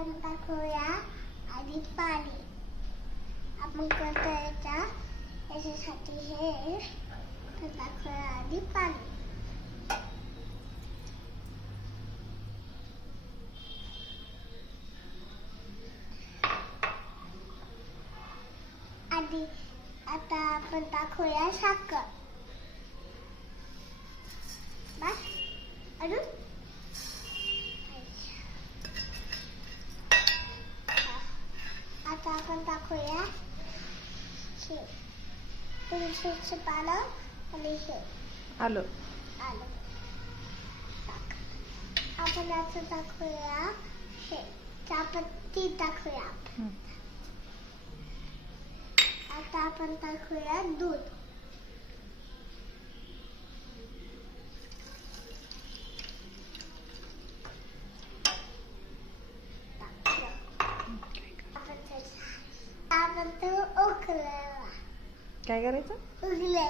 आपण टाकूया आधी पाणी. आपण करता याच्यासाठी हे तर टाकूया आधी पाणी. आधी आता आपण टाकूया साखर. बस अजून आता आपण टाकूया हे तुळशीचं पानं आणि हे आलं. आलं. आपण आता टाकूया हे चहापत्ती टाकूया. आता आपण टाकूया दूध. आपण तो उकळला. काय करायचं? उकळला.